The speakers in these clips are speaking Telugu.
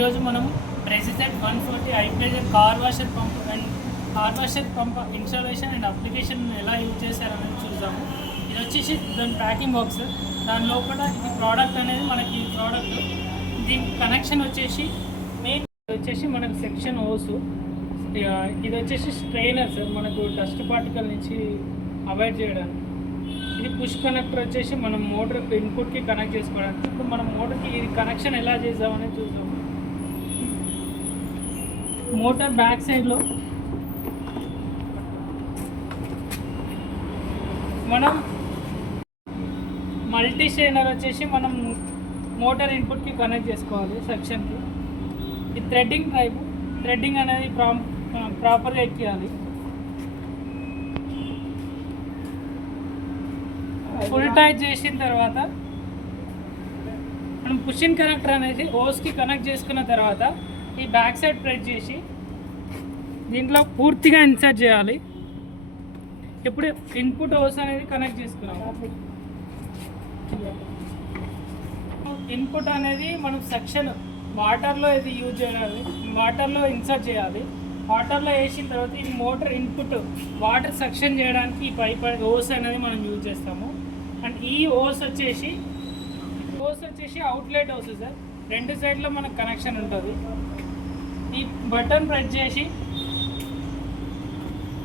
ఈరోజు మనం president 140 high pressure car washer pump and car washer pump installation and application ఎలా యూజ్ చేశారనేది చూద్దాము. ఇది వచ్చేసి దాని ప్యాకింగ్ బాక్స్, దాని లోపల ఇది ప్రోడక్ట్ అనేది మనకి ప్రోడక్ట్. దీని కనెక్షన్ వచ్చేసి మెయిన్ వచ్చేసి మనకు సెక్షన్ హోస్, ఇది వచ్చేసి స్ట్రైనర్ సార్, మనకు డస్ట్ పార్టికల్ నుంచి అవాయిడ్ చేయడానికి. ఇది పుష్ కనెక్టర్ వచ్చేసి మనం మోటార్ ఇన్పుట్కి కనెక్ట్ చేసుకోవడానికి. ఇప్పుడు మనం మోటార్కి ఇది కనెక్షన్ ఎలా చేద్దామనేది చూద్దాం. మోటార్ బ్యాక్ సైడ్లో మనం మల్టీ స్ట్రైనర్ వచ్చేసి మనం మోటార్ ఇన్పుట్కి కనెక్ట్ చేసుకోవాలి సెక్షన్కి. ఈ థ్రెడ్డింగ్ అనేది ప్రాపర్గా ఎక్కియాలి. ఫుల్ టైట్ చేసిన తర్వాత మనం పుషింగ్ కనెక్టర్ అనేది హోస్కి కనెక్ట్ చేసుకున్న తర్వాత ఈ బ్యాక్ సైడ్ ప్రెస్ చేసి దీంట్లో పూర్తిగా ఇన్సర్ట్ చేయాలి. ఇప్పుడు ఇన్పుట్ హోస్ అనేది కనెక్ట్ చేసుకున్నాము. ఇన్పుట్ అనేది మనం సెక్షన్ వాటర్లో ఇది యూజ్ చేయాలి, వాటర్లో ఇన్సర్ట్ చేయాలి. వాటర్లో వేసిన తర్వాత ఇది మోటార్ ఇన్పుట్ వాటర్ సెక్షన్ చేయడానికి ఈ పైప్ హోస్ అనేది మనం యూజ్ చేస్తాము. అండ్ ఈ హోస్ వచ్చేసి అవుట్లెట్ హోస్ సార్, రెండు సైడ్లో మనకు కనెక్షన్ ఉంటుంది. ఈ బటన్ ప్రెస్ చేసి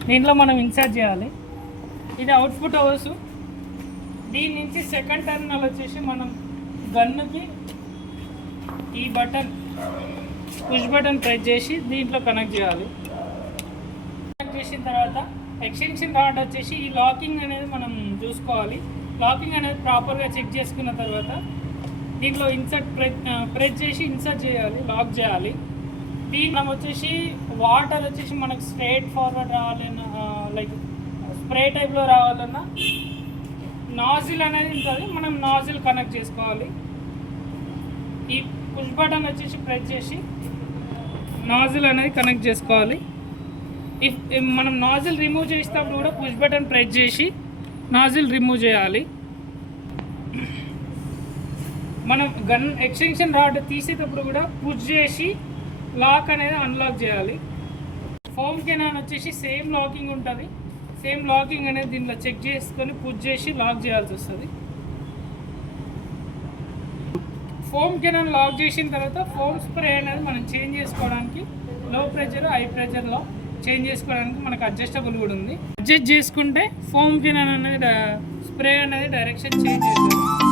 దీంట్లో మనం ఇన్సర్ట్ చేయాలి. ఇది అవుట్పుట్ హోస్. దీని నుంచి సెకండ్ టర్మినల్ వచ్చేసి మనం గన్నుకి ఈ పుష్ బటన్ ప్రెస్ చేసి దీంట్లో కనెక్ట్ చేయాలి. కనెక్ట్ చేసిన తర్వాత ఎక్స్టెన్షన్ రాడ్ వచ్చేసి ఈ లాకింగ్ అనేది మనం చూసుకోవాలి. లాకింగ్ అనేది ప్రాపర్గా చెక్ చేసుకున్న తర్వాత దీంట్లో ప్రెస్ చేసి ఇన్సర్ట్ చేయాలి, లాక్ చేయాలి. దీంట్లో వచ్చేసి వాటర్ వచ్చేసి మనకు స్ట్రైట్ ఫార్వర్డ్ రావాలన్నా, లైక్ స్ప్రే టైప్లో రావాలన్నా నాజిల్ అనేది ఉంటుంది, మనం నాజిల్ కనెక్ట్ చేసుకోవాలి. ఈ పుష్ బటన్ వచ్చేసి ప్రెస్ చేసి నాజిల్ అనేది కనెక్ట్ చేసుకోవాలి. మనం నాజిల్ రిమూవ్ చేసేటప్పుడు కూడా పుష్ బటన్ ప్రెస్ చేసి నాజిల్ రిమూవ్ చేయాలి. మనం గన్ ఎక్స్టెన్షన్ రాడ్ తీసేటప్పుడు కూడా పుష్ చేసి లాక్ అనేది అన్లాక్ చేయాలి. ఫోమ్ కెనాన్ వచ్చేసి సేమ్ లాకింగ్ ఉంటుంది. సేమ్ లాకింగ్ అనేది దీంట్లో చెక్ చేసుకొని పుష్ చేసి లాక్ చేయాల్సి వస్తుంది. ఫోమ్ కెనాన్ లాక్ చేసిన తర్వాత ఫోమ్ స్ప్రే అనేది మనం చేంజ్ చేసుకోవడానికి లో ప్రెషర్ హై ప్రెషర్లో చేంజ్ చేసుకోవడానికి మనకు అడ్జస్టబుల్ కూడా ఉంది. అడ్జస్ట్ చేసుకుంటే ఫోమ్ కెనాన్ అనేది స్ప్రే అనేది డైరెక్షన్ చేంజ్ అవుతుంది.